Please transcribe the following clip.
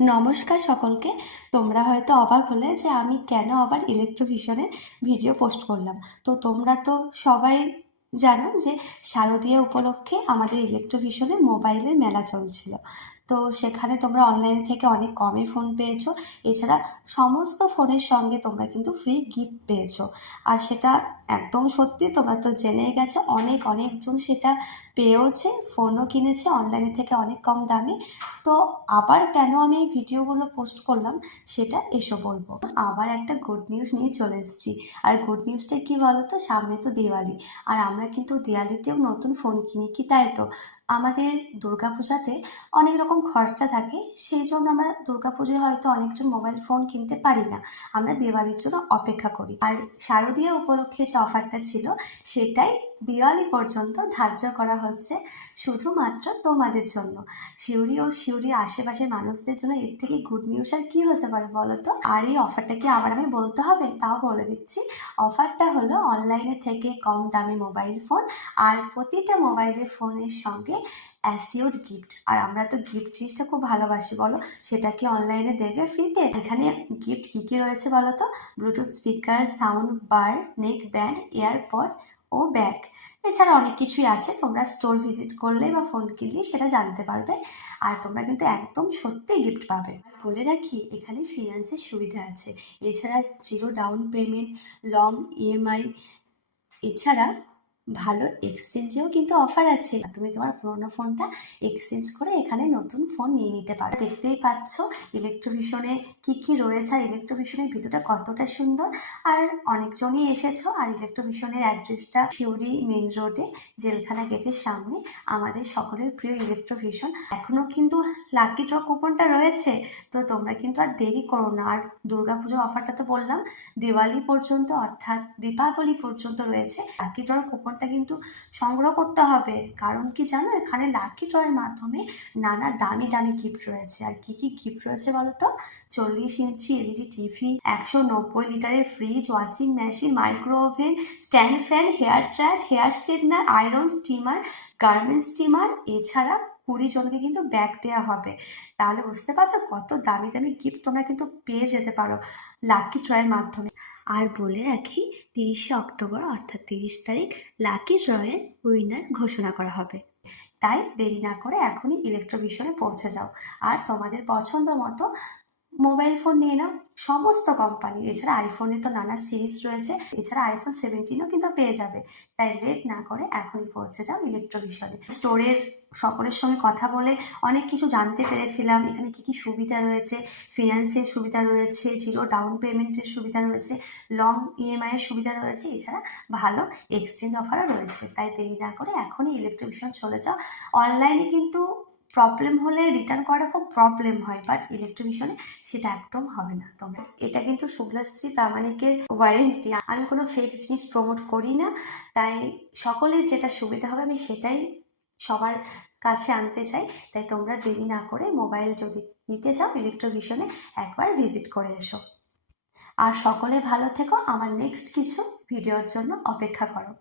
নমস্কার সকলকে। তোমরা হয়তো অবাক হলে যে আমি কেন আবার ইলেকট্রোভিশনের ভিডিও পোস্ট করলাম। তো তোমরা তো সবাই জানো যে শারদীয় উপলক্ষে আমাদের ইলেকট্রোভিশনে মোবাইলের মেলা চলছিল। তো সেখানে তোমরা অনলাইন থেকে অনেক কমে ফোন পেয়েছ। এছাড়া সমস্ত ফোনের সঙ্গে তোমরা কিন্তু ফ্রি গিফট পেয়েছ। আর সেটা একদম সত্যি, তোমরা তো জেনেই গেছো, অনেক, অনেকজন সেটা পেয়েওছে ফোনও কিনেছে অনলাইনে থেকে অনেক কম দামে। তো আবার কেন আমি এই ভিডিওগুলো পোস্ট করলাম, সেটা এসো বলব। আবার একটা গুড নিউজ নিয়ে চলে এসেছি। আর গুড নিউজটা কী বলো তো সামনে তো দিওয়ালি। আর আমরা কিন্তু দিওয়ালিতেও নতুন ফোন কিনি কি তাই তো? আমাদের দুর্গাপূজাতে অনেক রকম খরচা থাকে, সেই জন্য আমরা দুর্গাপুজোয় হয়তো অনেকজন মোবাইল ফোন কিনতে পারি না। আমরা দেওয়ালির জন্য অপেক্ষা করি। আর শারদীয় উপলক্ষে যে অফারটা ছিল, সেটাই দিওয়ালি পর্যন্ত ধার্য করা হচ্ছে শুধুমাত্র তোমাদের জন্য। শিউরি ও শিউরির আশেপাশের মানুষদের জন্য এর থেকে গুড নিউজ আর কি হতে পারে বলো তো? আর এই অফারটা কি আবার আমি বলতে হবে? তাও বলে দিচ্ছি। অফারটা হলো অনলাইনে থেকে কম দামি মোবাইল ফোন আর প্রতিটা মোবাইলের ফোনের সঙ্গে অ্যাসিওড গিফট আর আমরা তো গিফট জিনিসটা খুব ভালোবাসি, বলো? সেটা কি অনলাইনে দেবে ফ্রিতে এখানে গিফট কী কী রয়েছে বলো তো? Bluetooth speaker sound bar neck band AirPod ও ব্যাগ। এছাড়া অনেক কিছুই আছে, তোমরা স্টোর ভিজিট করলে বা ফোন কিনলে সেটা জানতে পারবে। আর তোমরা কিন্তু একদম সত্যি গিফট পাবে। বলে রাখি, এখানে ফিনান্সের সুবিধা আছে। এছাড়া zero down payment long EMI এছাড়া ভালো এক্সচেঞ্জেও কিন্তু অফার আছে। তুমি তোমার পুরোনো ফোনটা এক্সচেঞ্জ করে এখানে নতুন ফোন নিয়ে নিতে পারো। দেখতেই পাচ্ছ ইলেকট্রোভিশনে কি কি রয়েছে আর ইলেকট্রোভিশনের ভিতরটা কতটা সুন্দর। আর অনেকজনই এসেছ আর ইলেকট্রোভিশনের অ্যাড্রেসটা শিউরি মেন রোডে জেলখানা গেটের সামনে আমাদের সকলের প্রিয় ইলেকট্রোভিশন এখনও কিন্তু লাকি ড্র কুপনটা রয়েছে, তো তোমরা কিন্তু আর দেরি করো না। আর দুর্গাপুজোর অফারটা তো বললাম, দিওয়ালি পর্যন্ত অর্থাৎ দীপাবলি পর্যন্ত রয়েছে। লাকি ড্রর কুপনটা কিন্তু সংগ্রহ করতে হবে। কারণ কি জানো? এখানে লাকি ড্রয়ের মাধ্যমে নানা দামি দামি গিফট রয়েছে। আর কি কি গিফট রয়েছে বলো তো চল্লিশ ইঞ্চি এলইডি টিভি একশো নব্বই লিটারের fridge washing machine micro oven stand fan hair dryer hair straightener iron steamer garment steamer এছাড়া কুড়ি জনকে কিন্তু ব্যাগ দেওয়া হবে। তাহলে বুঝতে পারছ কত দামি দামি গিফট তোমরা কিন্তু পেয়ে যেতে পারো লাকি ড্রয়ের মাধ্যমে। আর বলে রাখি, তিরিশে অক্টোবর অর্থাৎ তিরিশ তারিখ লাকি ড্রয়ের উইনার ঘোষণা করা হবে। তাই দেরি না করে এখনই ইলেকট্রো ইলেকট্রোভিশনে পৌঁছে যাও। আর তোমাদের পছন্দ মতো মোবাইল ফোন নিয়ে নাও, সমস্ত কোম্পানি এছাড়া আইফোনে তো নানা সিরিজ রয়েছে, এছাড়া আইফোন সেভেন্টিনও কিন্তু পেয়ে যাবে। তাই লেট না করে এখনই পৌঁছে যাও ইলেকট্রোভিশনে স্টোরের সকলের সঙ্গে কথা বলে অনেক কিছু জানতে পেরেছিলাম, এখানে কি কি সুবিধা রয়েছে ফিনান্সের সুবিধা রয়েছে জিরো ডাউন পেমেন্টের সুবিধা রয়েছে লং ইএমআই এর সুবিধা রয়েছে, এছাড়া ভালো এক্সচেঞ্জ অফারও রয়েছে। তাই দেরি না করে এখনই ইলেকট্রিশিয়ান চলে যাও। অনলাইনে কিন্তু প্রবলেম হলে রিটার্ন করা খুব প্রবলেম হয় বাট ইলেকট্রিশিয়ানে সেটা একদম হবে না। তোমরা এটা কিন্তু শুভ্রাশ্রী প্রামাণিকের ওয়ারেন্টি আমি কোনো ফেক জিনিস প্রমোট করি না, তাই সকলের যেটা সুবিধা হবে আমি সেটাই সবার কাছে আনতে চাই। তাই তোমরা দেরি না করে মোবাইল যদি নিতে চাও ইলেকট্রোভিশনে একবার ভিজিট করে এসো। আর সকলে ভালো থেকো। আমার নেক্সট কিছু ভিডিওর জন্য অপেক্ষা করো।